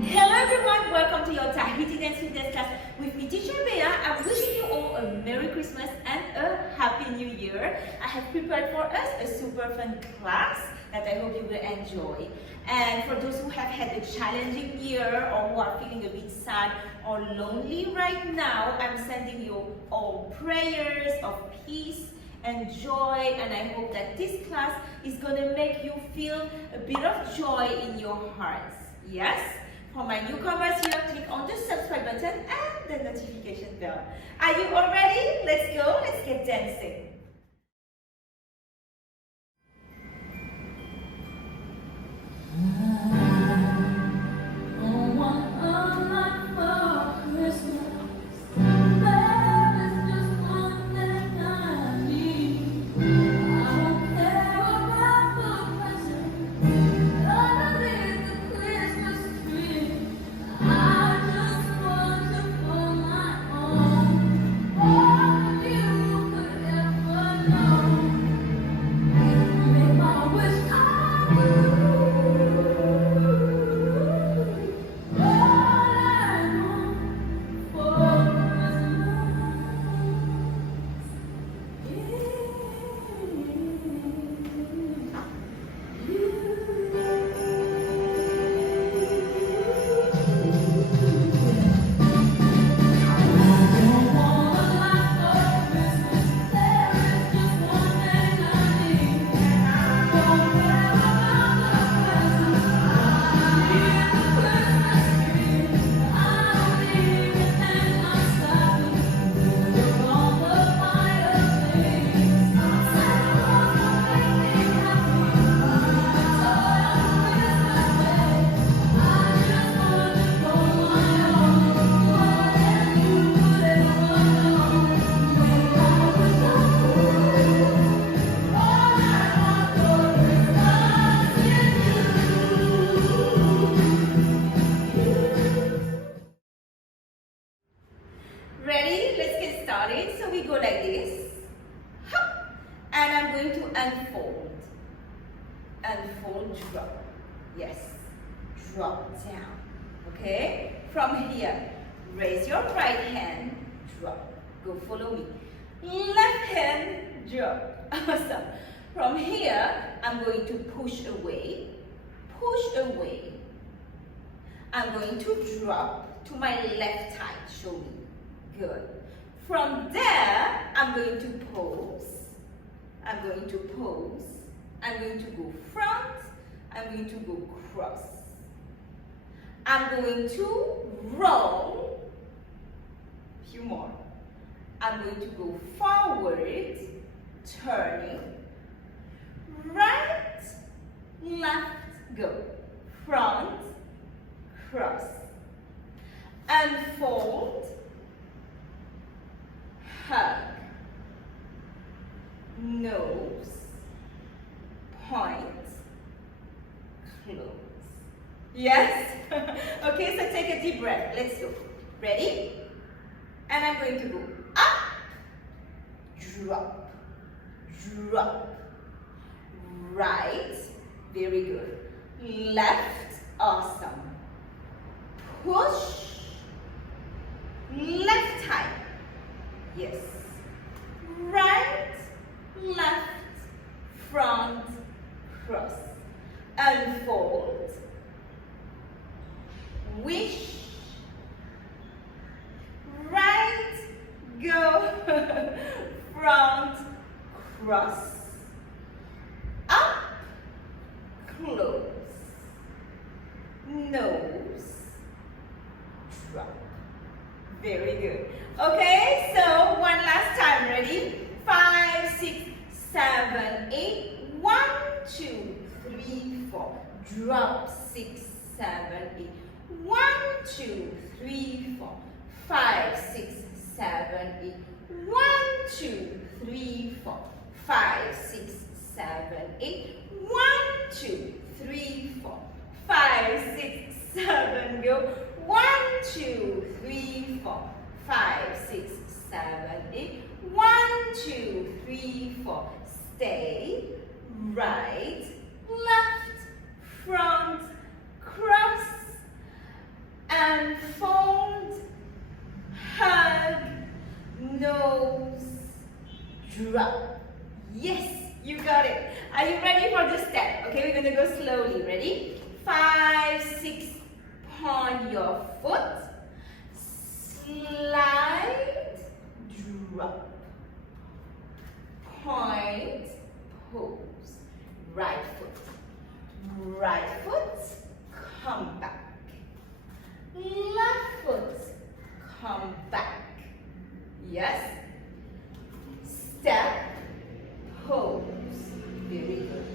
Hello everyone, welcome to your Tahiti Dance with Dance class with me, Teacher Bea. I'm wishing you all a Merry Christmas and a Happy New Year. I have prepared for us a super fun class that I hope you will enjoy. And for those who have had a challenging year or who are feeling a bit sad or lonely right now, I'm sending you all prayers of peace and joy, and I hope that this class is going to make you feel a bit of joy in your hearts. Yes? For my newcomers here, click on the subscribe button and the notification bell. Are you all ready? Let's go, let's get dancing. Ready? Let's get started. So we go like this. Hop. And I'm going to unfold. Unfold, drop. Yes. Drop down. Okay? From here, raise your right hand, drop. Go follow me. Left hand, drop. Awesome. From here, I'm going to push away. Push away. I'm going to drop to my left side. Show me. Good. From there, I'm going to pose. I'm going to pose. I'm going to go front. I'm going to go cross. I'm going to roll. A few more. I'm going to go forward, turning. Right, left, go. Front, cross. Unfold. Hug, nose, point, close. Yes? Okay, so take a deep breath. Let's go. Ready? And I'm going to go up, drop, drop. Right, very good. Left, awesome. Push, left hand. Yes. Right, left, front, cross. Unfold. Wish. Right, go. Front, cross. Up, close. Nose, drop. Very good. Okay, so one last time. Ready? 5, 6, 7, 8. 1, 2, 3, 4. Drop 6, 7, 8. 1, 2, 3, 4. 5, 6, 7, 8. 1, 2, 3, 4. 5, 6, 7, 8. 1, 2, 3, 4. 5, 6, 7, go. 1, 2, 3, 4, 5, 6, 7, 8. 1, 2, 3, 4. Stay. Right, left, front, cross, drop. Yes, you got it. Are you ready for the step? Okay, we're going to go slowly. Ready? 5, 6, point your foot. Slide, drop. Point, pose. Right foot, come back. Left foot, come back. Yes. Step, pose. Very good.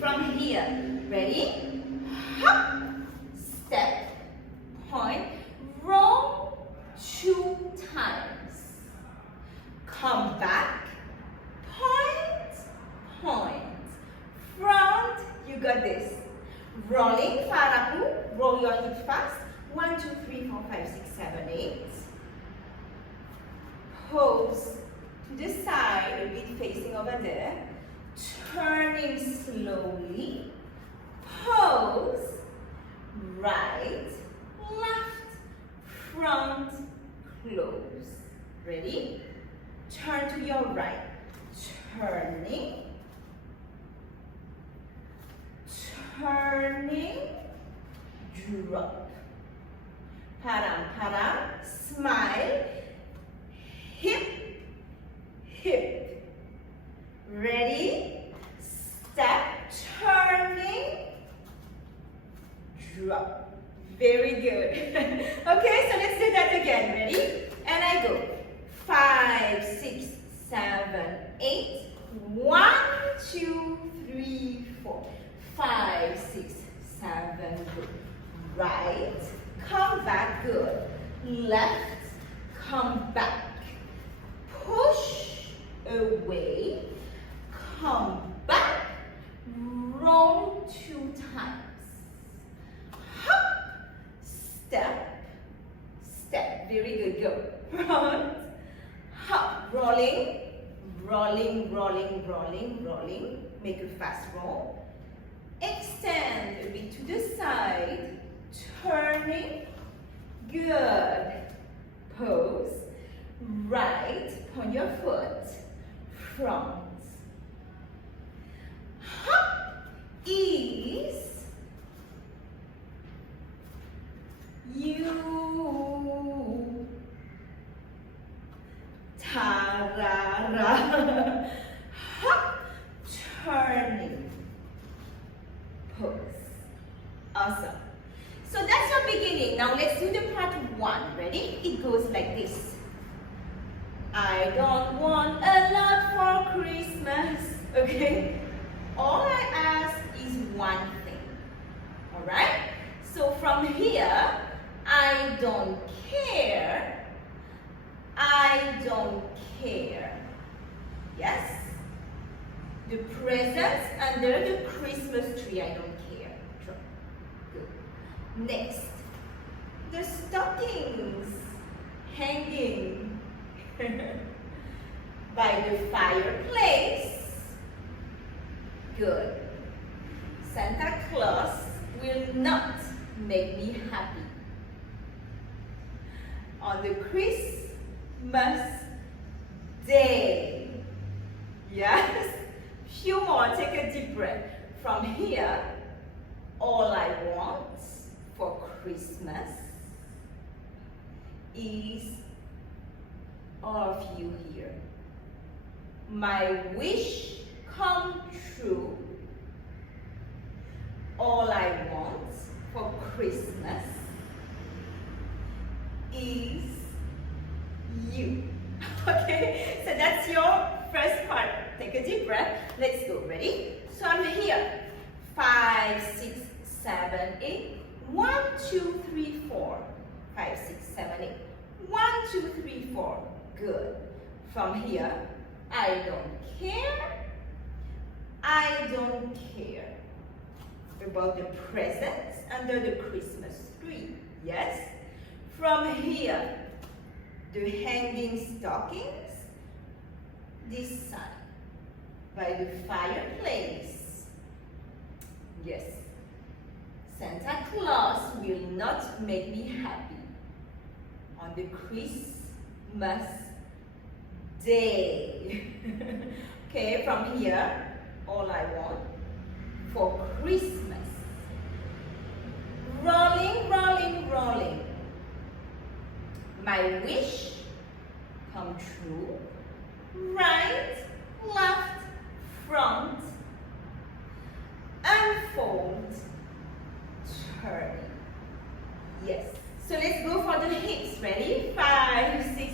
From here, ready? Hop, step, point, roll 2 times. Come back, point, point. Front, you got this. Rolling, faraku, roll your hips fast. 1, 2, 3, 4, 5, 6, 7, 8. Pose to the side, a bit facing over there. Turning slowly. Pose. Right, left, front, close. Ready? Turn to your right. Turning. Turning. Drop. Param, param. Smile. Hip, hip. Ready? Step, turning, drop. Very good. Okay, so let's do that again. Ready? And I go 5, 6, 7, 8. 1, 2, 3, 4. 5, 6, 7. Good. Right. Come back. Good. Left. Come back. Push away. Come back. Roll 2 times. Hop. Step. Step. Very good. Go. Front. Hop. Rolling. Rolling, rolling, rolling, rolling. Make a fast roll. Extend a bit to the side. Turning. Good. Pose. Right. Point your foot. Front. Hop. Ease. You. Tarara. Hop. Turning. Pose. Awesome. So that's your beginning. Now let's do the part 1. Ready? It goes like this. I don't want a lot for Christmas. Okay? All I ask is one thing. Alright? So from here, I don't care. I don't care. Yes? The presents under the Christmas tree, I don't care. Good. Next, the stockings hanging by the fireplace. Good. Santa Claus will not make me happy. On the Christmas day. Yes? Few more, take a deep breath. From here, all I want for Christmas is all of you here. My wish come true. All I want for Christmas is you. Okay, so that's your first part. Take a deep breath. Let's go. Ready? So I'm here. 5, 6, 7, 8. 1, 2, 3, 4. 5, 6, 7, 8. 1, 2, 3, 4. Good. From here, I don't care. I don't care about the presents under the Christmas tree. Yes? From here, the hanging stockings, this side, by the fireplace. Yes. Santa Claus will not make me happy on the Christmas day. Okay, from here, all I want for Christmas. Rolling, rolling, rolling. My wish come true. Right, left, front, unfold, turn. Yes. So let's go for the hips. Ready? 5, 6,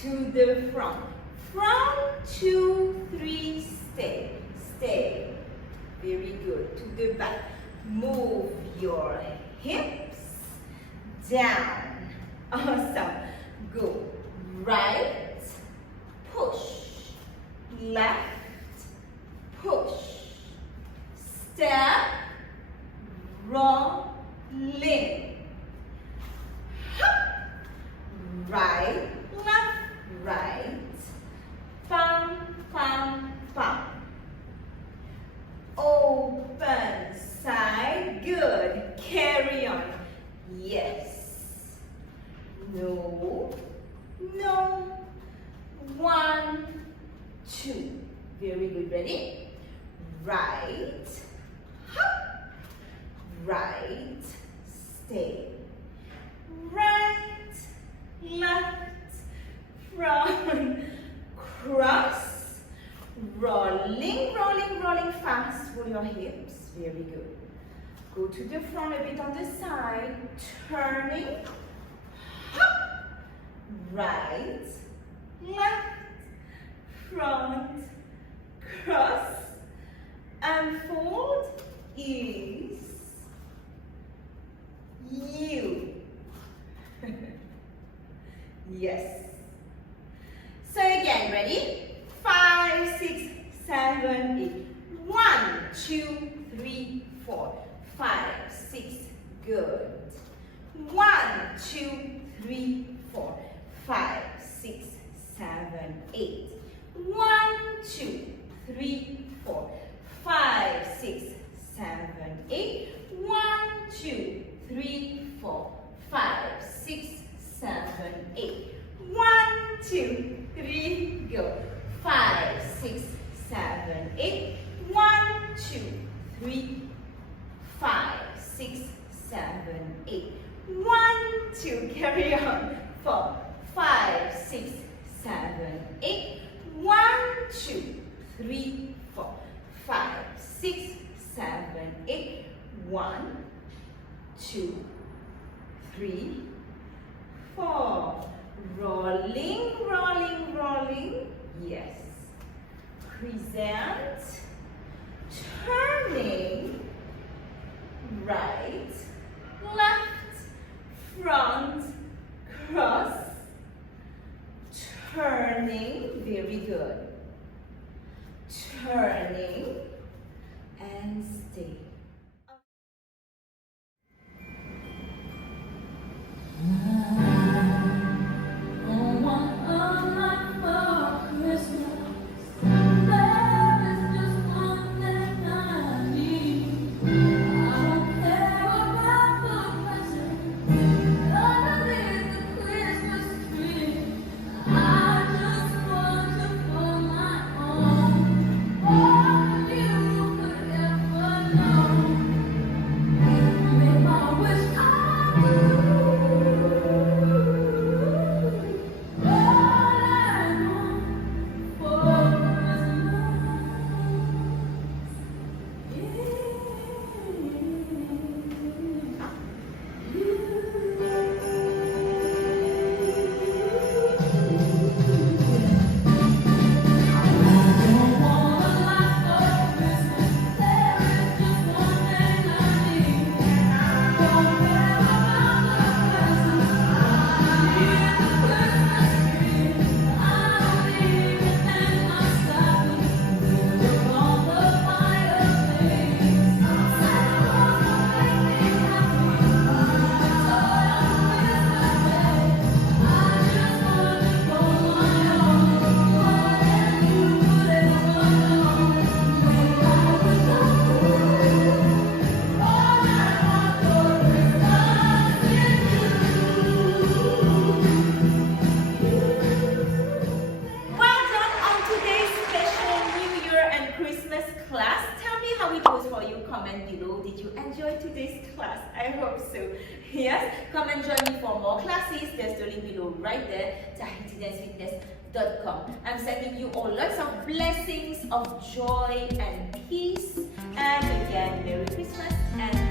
to the front. From 2, 3, stay. Stay. Very good. To the back. Move your hips down. Awesome. Go. Right. Push. Left. Push. Step. Rolling. Right, left, right, bum, bum, bum. Open side, good. Carry on. Yes. No, no. 1, 2. Very good. Ready? Right, hop, right, stay. Right. Left, front, cross, rolling, rolling, rolling fast for your hips. Very good. Go to the front a bit on the side, turning, hop, right, left, front, cross, unfold, is you. Yes. So again, ready? 5, 6, 7, 8. 1, 2, 3, 4, 5, 6. Good. 1, 2, 3, 4, 5, 6, 7, 8. 1, 2, 3, 4, 5, 6, 7, 8. 1, 2, 3, 4, 5, 6, 7, 8. 1, 2, 3, go. 5, 6, 7, 8. 1, 2, 3, 5, 6, 7, 8. 1, 2, carry on. 4, 5, 6, 7, 8. 1, 2, 3, 4, 5, 6, 7, 8. 1, 2, 3, 4. Rolling, rolling, rolling. Yes. Present. Turning. Right. Left. Front. Cross. Turning. Very good. Turning. And stay. No. class. Tell me how it was for you. Comment below. Did you enjoy today's class? I hope so. Yes, come and join me for more classes. There's the link below right there, tahitidancefitness.com. I'm sending you all lots of blessings of joy and peace. And again, Merry Christmas and